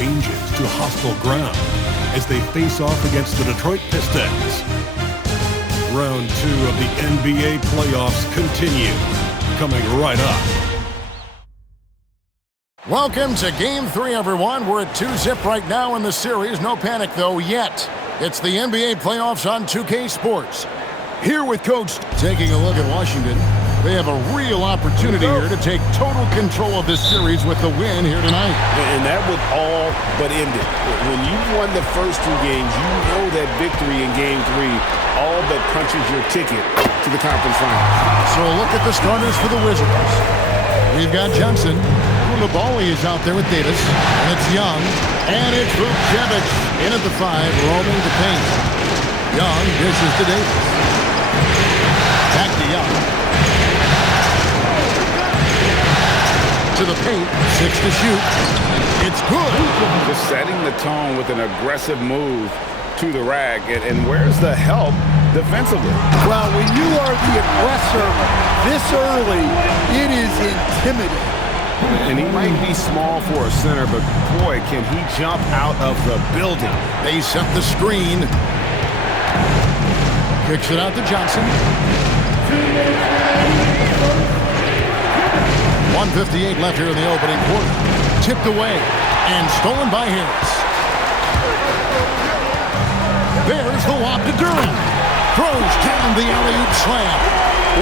changes to hostile ground as they face off against the Detroit Pistons. Round 2 of the NBA playoffs continue, coming right up. Welcome to Game 3, everyone. We're at 2-zip right now in the series. No panic, though, yet. It's the NBA playoffs on 2K Sports. Here with Coach, taking a look at Washington. They have a real opportunity here to take total control of this series with the win here tonight. And that would all but end it. When you won the first 2 games, you know that victory in Game 3 all but punches your ticket to the conference finals. So a look at the starters for the Wizards. We've got Johnson. Koulibaly is out there with Davis. And it's Young. And it's Vukcevic in at the 5, roaming the paint. Young dishes to Davis. Back to Young. To the paint, 6 to shoot. It's good. Just setting the tone with an aggressive move to the rack. And where's the help defensively? Well, when you are the aggressor this early, it is intimidating. And he might be small for a center, but boy, can he jump out of the building. They set the screen. Kicks it out to Johnson. 1:58 left here in the opening quarter. Tipped away and stolen by Harris. There's the lob to Durant. Throws down the alley-oop slam.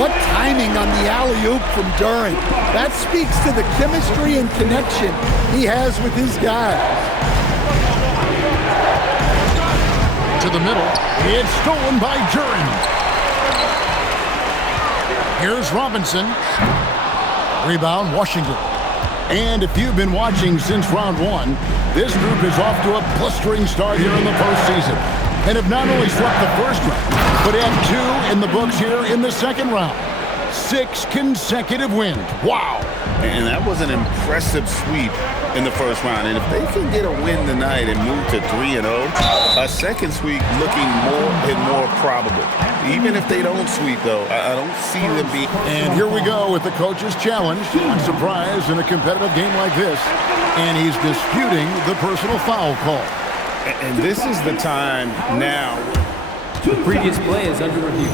What timing on the alley-oop from Durant. That speaks to the chemistry and connection he has with his guys. To the middle. It's stolen by Durant. Here's Robinson. Rebound, Washington. And if you've been watching since round 1, this group is off to a blistering start here in the postseason. And have not only swept the first round, but have 2 in the books here in the second round. 6 consecutive wins. Wow. And that was an impressive sweep in the first round. And if they can get a win tonight and move to 3-0, a second sweep looking more and more probable. Even if they don't sweep, though, I don't see them be. And here we go with the coach's challenge. Not surprised in a competitive game like this. And he's disputing the personal foul call. And this is the time now. The previous play is under review.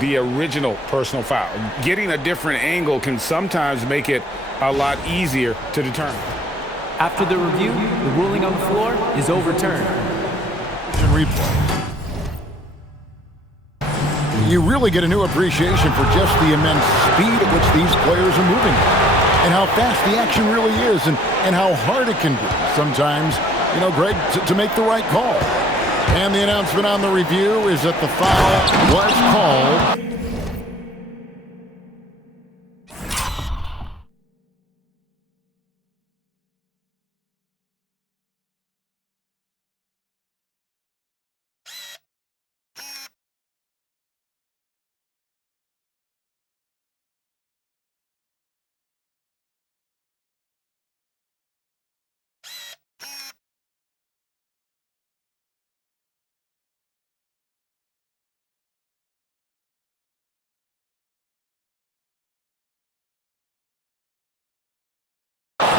The original personal foul. Getting a different angle can sometimes make it a lot easier to determine. After the review, the ruling on the floor is overturned. Replay. You really get a new appreciation for just the immense speed at which these players are moving. And how fast the action really is, and how hard it can be sometimes, you know, Greg, to make the right call. And the announcement on the review is that the foul was called.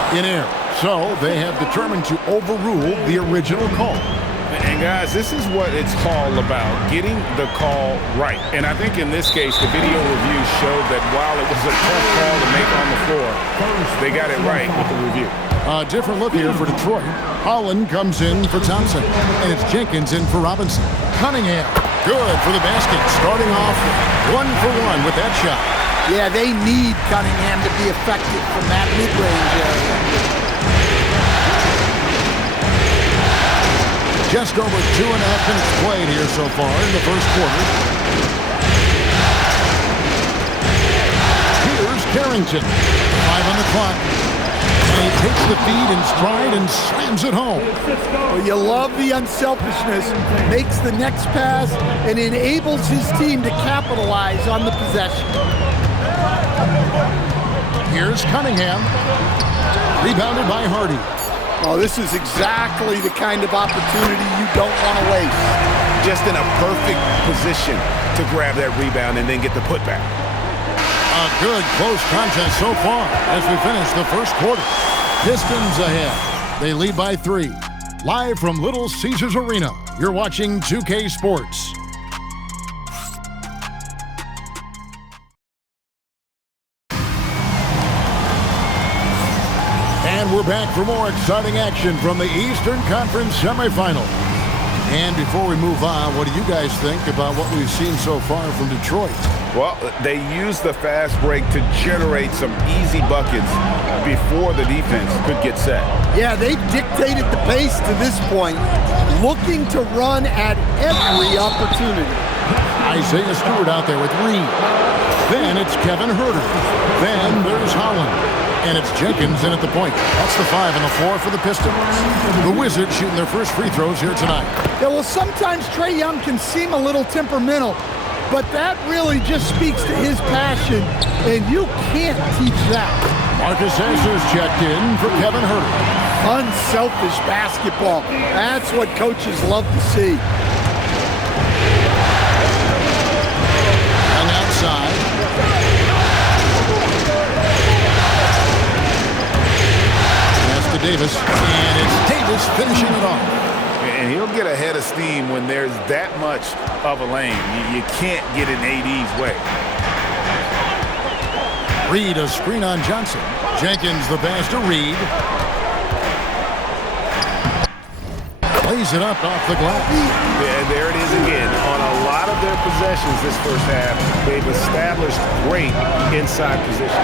In air. So they have determined to overrule the original call. And guys, this is what it's all about, getting the call right. And I think in this case, the video review showed that while it was a tough call to make on the floor, they got it right with the review. A different look here for Detroit. Holland comes in for Thompson, and it's Jenkins in for Robinson. Cunningham, good for the basket, starting off 1-for-1 with that shot. Yeah, they need Cunningham to be effective from that mid-range area. Just over 2.5 minutes played here so far in the first quarter. Here's Carrington. 5 on the clock. And he takes the feed in stride and slams it home. Well, you love the unselfishness. Makes the next pass and enables his team to capitalize on the possession. Here's Cunningham. Rebounded by Hardy. Oh, this is exactly the kind of opportunity you don't want to waste. Just in a perfect position to grab that rebound and then get the putback. A good close contest so far as we finish the first quarter. Pistons ahead They lead by 3. Live from Little Caesars Arena, you're watching 2K Sports. And we're back for more exciting action from the Eastern Conference semifinals. And before we move on, what do you guys think about what we've seen so far from Detroit? Well, they used the fast break to generate some easy buckets before the defense could get set. Yeah, they dictated the pace to this point, looking to run at every opportunity. Isaiah Stewart out there with Reed. Then it's Kevin Huerter. Then there's Holland. And it's Jenkins in at the point. That's the 5 on the floor for the Pistons. The Wizards shooting their first free throws here tonight. Yeah, well, sometimes Trae Young can seem a little temperamental, but that really just speaks to his passion, and you can't teach that. Marcus Sasser's checked in for Kevin Huerter. Unselfish basketball. That's what coaches love to see. And outside. Davis, and it's Davis finishing it off. And he'll get a head of steam when there's that much of a lane. You can't get in AD's way. Reed, a screen on Johnson. Jenkins, the pass to Reed. Plays it up off the glass. Yeah, there it is again. On a lot of their possessions this first half, they've established great inside position.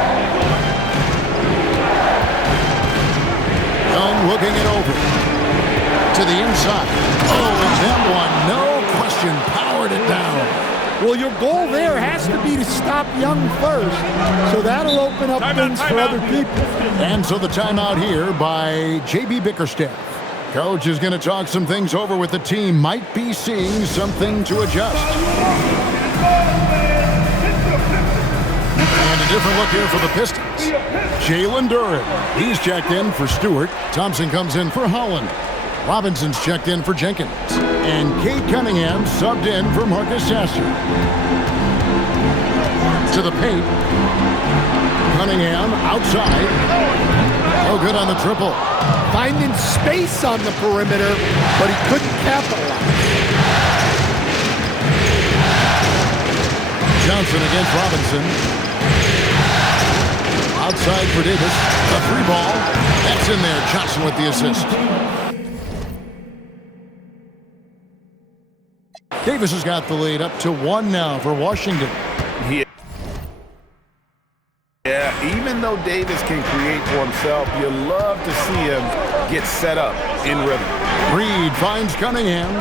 Young looking it over to the inside. Oh, and that one, no question, powered it down. Well, your goal there has to be to stop Young first, so that'll open up things for other people. And so the timeout here by J.B. Bickerstaff. Coach is going to talk some things over with the team. Might be seeing something to adjust. And a different look here for the Pistons. Jalen Duren, he's checked in for Stewart. Thompson comes in for Holland. Robinson's checked in for Jenkins. And Cade Cunningham subbed in for Marcus Sasser. To the paint. Cunningham outside. No good on the triple. Finding space on the perimeter, but he couldn't capitalize. Johnson against Robinson. Outside for Davis. A 3-ball. That's in there. Johnson with the assist. Davis has got the lead up to 1 now for Washington. Yeah, even though Davis can create for himself, you love to see him get set up in rhythm. Reed finds Cunningham.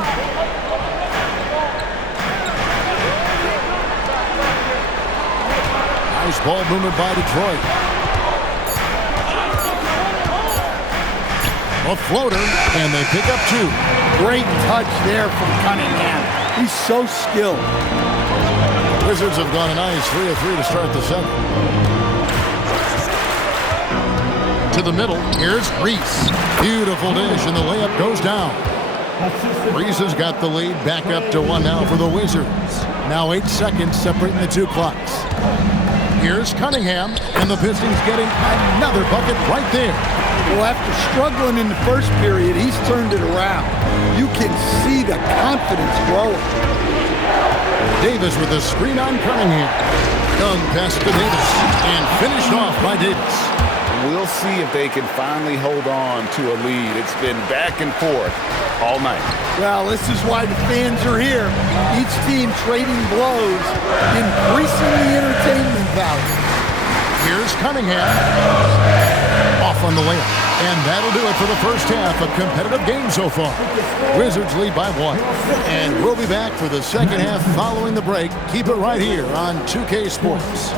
Nice ball movement by Detroit. A floater, and they pick up 2. Great touch there from Cunningham. He's so skilled. Wizards have gone a nice 3 of 3 to start the 7th. To the middle, here's Reese. Beautiful dish, and the layup goes down. Reese has got the lead back up to 1 now for the Wizards. Now 8 seconds separating the 2 clocks. Here's Cunningham, and the Pistons getting another bucket right there. Well, after struggling in the first period, he's turned it around. You can see the confidence growing. Davis with a screen on Cunningham. Young pass to Davis, and finished off by Davis. We'll see if they can finally hold on to a lead. It's been back and forth all night. Well, this is why the fans are here. Each team trading blows, increasing the entertainment value. Here's Cunningham. Off on the layup. And that'll do it for the first half. A competitive game so far. Wizards lead by 1. And we'll be back for the second half following the break. Keep it right here on 2K Sports.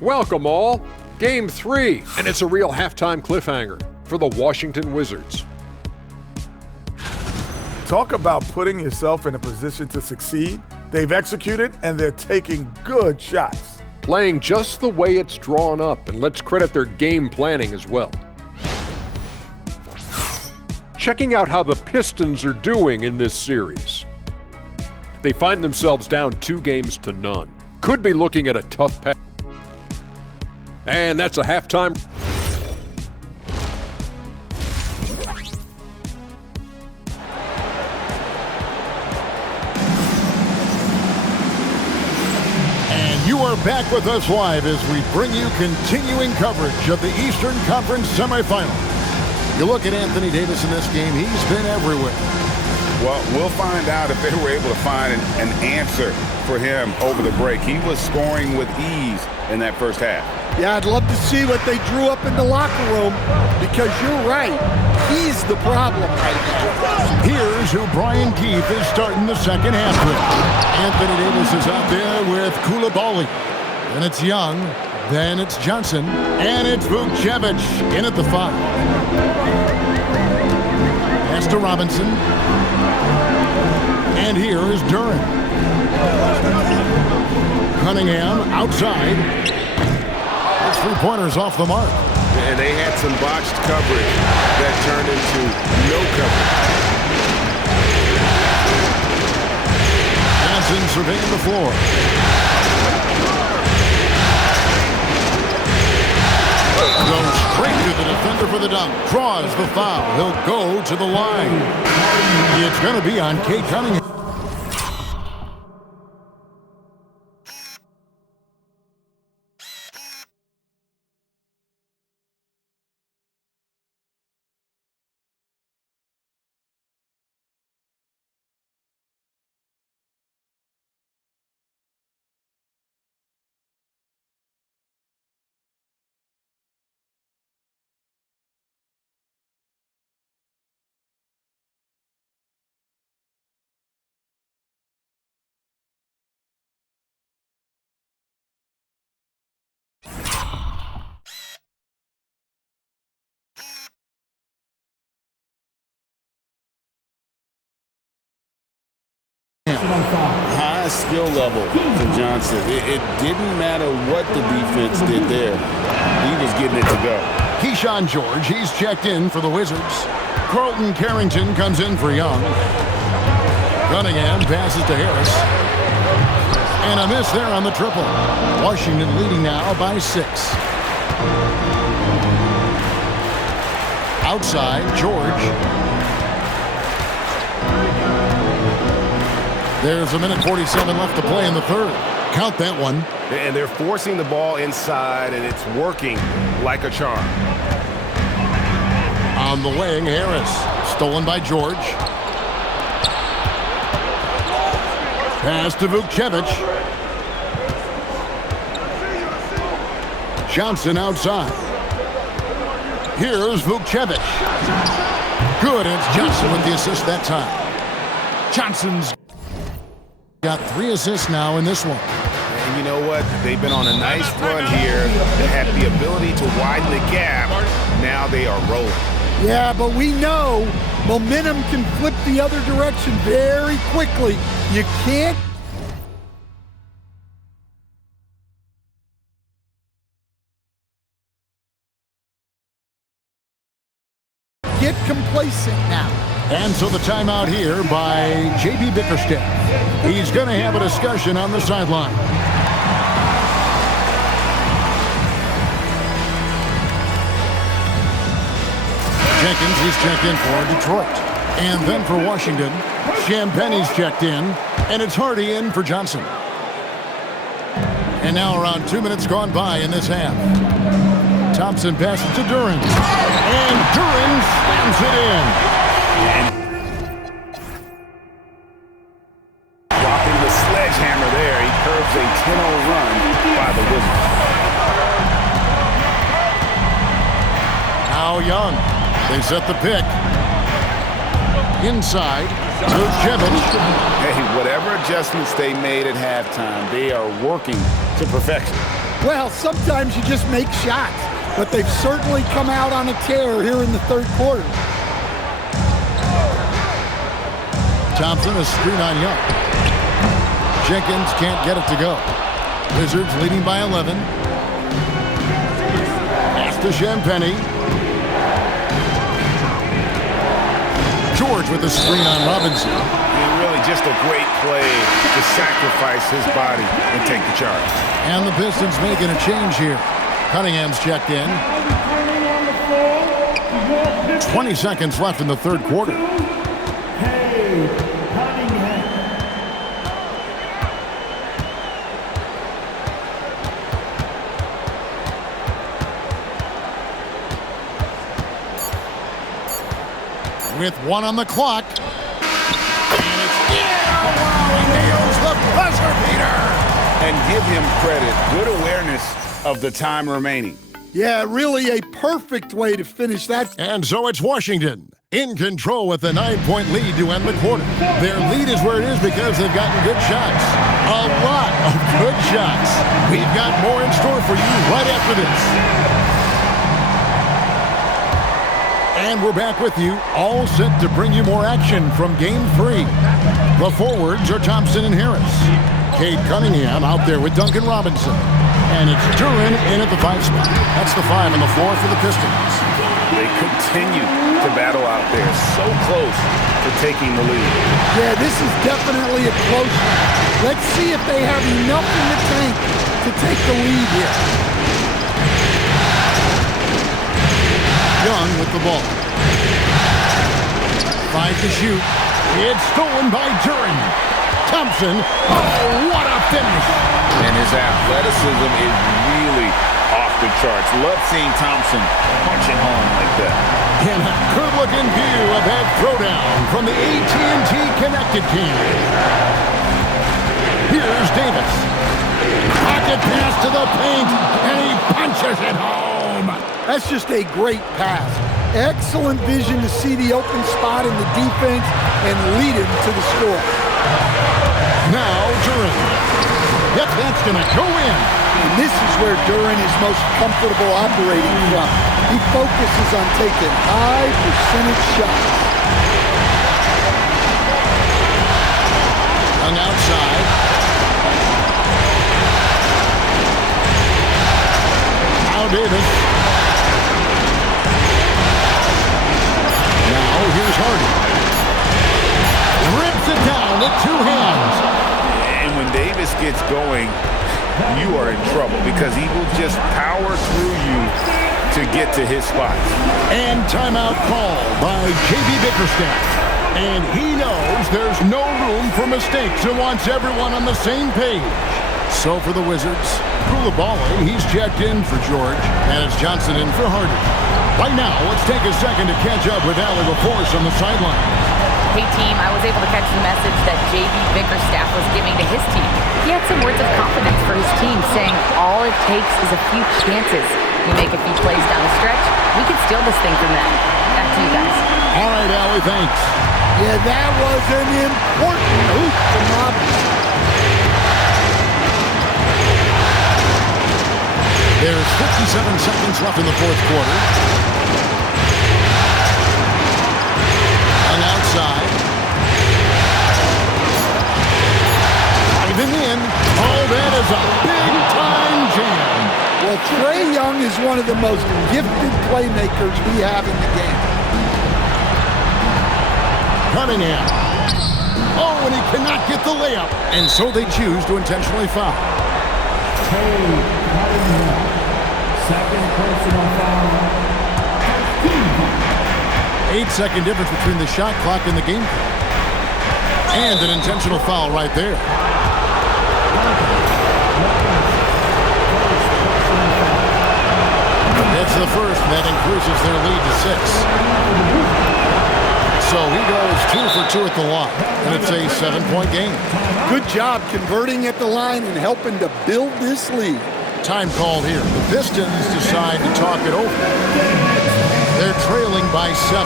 Welcome all. Game 3, and it's a real halftime cliffhanger for the Washington Wizards. Talk about putting yourself in a position to succeed. They've executed, and they're taking good shots. Playing just the way it's drawn up, and let's credit their game planning as well. Checking out how the Pistons are doing in this series. They find themselves down 2-0. Could be looking at a tough path. And that's a halftime. You are back with us live as we bring you continuing coverage of the Eastern Conference semifinal. You look at Anthony Davis in this game, he's been everywhere. Well, we'll find out if they were able to find an answer for him over the break. He was scoring with ease in that first half. Yeah, I'd love to see what they drew up in the locker room because you're right. He's the problem right now. Here's who Brian Keefe is starting the second half with. Anthony Davis is out there with Coulibaly. Then it's Young. Then it's Johnson. And it's Vukcevic in at the 5. Pass to Robinson. And here is Duren. Cunningham outside. His three-pointers off the mark. And they had some botched coverage that turned into no coverage. Johnson surveying the floor. Goes straight to the defender for the dunk. Draws the foul. He'll go to the line. It's going to be on Cade Cunningham. High skill level for Johnson. It didn't matter what the defense did there. He was getting it to go. Keyshawn George, he's checked in for the Wizards. Carlton Carrington comes in for Young. Cunningham passes to Harris. And a miss there on the triple. Washington leading now by 6. Outside, George. There's a minute 47 left to play in the third. Count that one. And they're forcing the ball inside, and it's working like a charm. On the wing, Harris. Stolen by George. Pass to Vukcevic. Johnson outside. Here's Vukcevic. Good, and it's Johnson with the assist that time. Johnson's got 3 assists now in this one. And you know what? They've been on a nice run here. They have the ability to widen the gap. Now they are rolling. Yeah, but we know momentum can flip the other direction very quickly. You can't get complacent now. And so the timeout here by J.B. Bickerstaff. He's going to have a discussion on the sideline. Jenkins, he's checked in for Detroit. And then for Washington, Champagne's checked in, and it's Hardy in for Johnson. And now around 2 minutes gone by in this half. Thompson passes to Duren. And Duren slams it in. Dropping the sledgehammer there. He curves a 10-0 run by the Wizards. Now Young. They set the pick. Inside. Vukcevic. Hey, whatever adjustments they made at halftime, they are working to perfection. Well, sometimes you just make shots, but they've certainly come out on a tear here in the third quarter. Thompson, a screen on Young. Jenkins can't get it to go. Wizards leading by 11. Pass to Champagnie. George with the screen on Robinson. And really just a great play to sacrifice his body and take the charge. And the Pistons making a change here. Cunningham's checked in. 20 seconds left in the third quarter. With 1 on the clock. And it's he nails the buzzer beater. And give him credit. Good awareness of the time remaining. Yeah, really a perfect way to finish that. And so it's Washington in control with a 9-point lead to end the quarter. Their lead is where it is because they've gotten good shots. A lot of good shots. We've got more in store for you right after this. And we're back with you, all set to bring you more action from Game 3. The forwards are Thompson and Harris. Cade Cunningham out there with Duncan Robinson. And it's Duren in at the 5 spot. That's the 5 on the floor for the Pistons. They continue to battle out there, so close to taking the lead. Yeah, this is definitely a close one. Let's see if they have enough in the tank to take the lead here. Young with the ball. 5 to shoot. It's stolen by Duren. Thompson. Oh, what a finish. And his athleticism is really off the charts. Love seeing Thompson punching home like that. And a good-looking view of that throwdown from the AT&T Connected team. Here's Davis. Pocket pass to the paint, and he punches it home. That's just a great pass. Excellent vision to see the open spot in the defense and lead him to the score. Now Duren. Yep, that's going to go in. And this is where Duren is most comfortable operating from. He focuses on taking high percentage shots. Young outside. Now Davis. Now here's Harden. Rips it down with 2 hands. And when Davis gets going, you are in trouble because he will just power through you to get to his spot. And timeout called by J.B. Bickerstaff. And he knows there's no room for mistakes and wants everyone on the same page. So for the Wizards, Coulibaly, he's checked in for George, and it's Johnson in for Harden. Right now, let's take a second to catch up with Allie LaForce on the sideline. Hey team, I was able to catch the message that J.B. Bickerstaff was giving to his team. He had some words of confidence for his team, saying all it takes is a few chances. You make a few plays down the stretch, we can steal this thing from them. Back to you guys. All right, Allie, thanks. Yeah, that was an important hoop from Robinson. There's 57 seconds left in the fourth quarter. Outside. Driving in. Oh, that is a big-time jam. Well, Trae Young is one of the most gifted playmakers we have in the game. Cunningham. Oh, and he cannot get the layup. And so they choose to intentionally foul. Second personal foul. 8-second difference between the shot clock and the game clock. And an intentional foul right there. It's the first, and that increases their lead to 6. So he goes 2 for 2 at the line, and it's a 7-point game. Good job converting at the line and helping to build this lead. Time called here. The Pistons decide to talk it over. They're trailing by 7.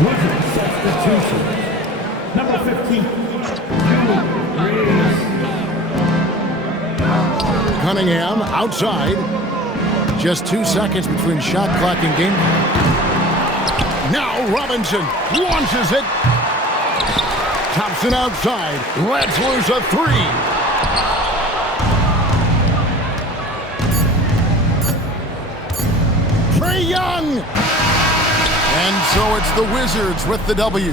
Wizard substitution. Number 15. Cunningham outside. Just 2 seconds between shot clock and game clock. Now Robinson launches it. Thompson outside. Lets loose a three. Trae Young. And so it's the Wizards with the W.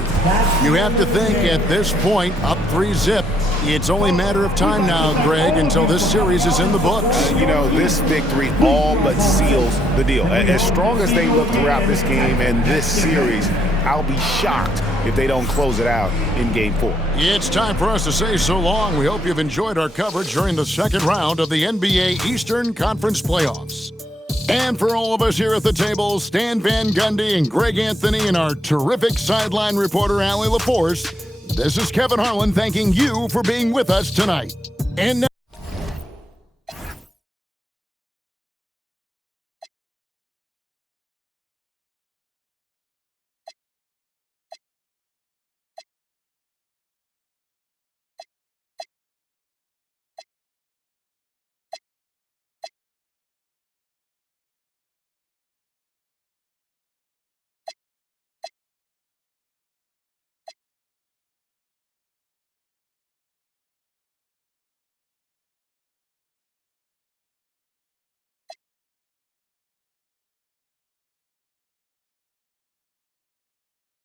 You have to think at this point, up 3-zip. It's only a matter of time now, Greg, until this series is in the books. You know, this victory all but seals the deal. As strong as they look throughout this game and this series, I'll be shocked if they don't close it out in Game 4. It's time for us to say so long. We hope you've enjoyed our coverage during the second round of the NBA Eastern Conference Playoffs. And for all of us here at the table, Stan Van Gundy and Greg Anthony and our terrific sideline reporter, Allie LaForce, this is Kevin Harlan thanking you for being with us tonight. And now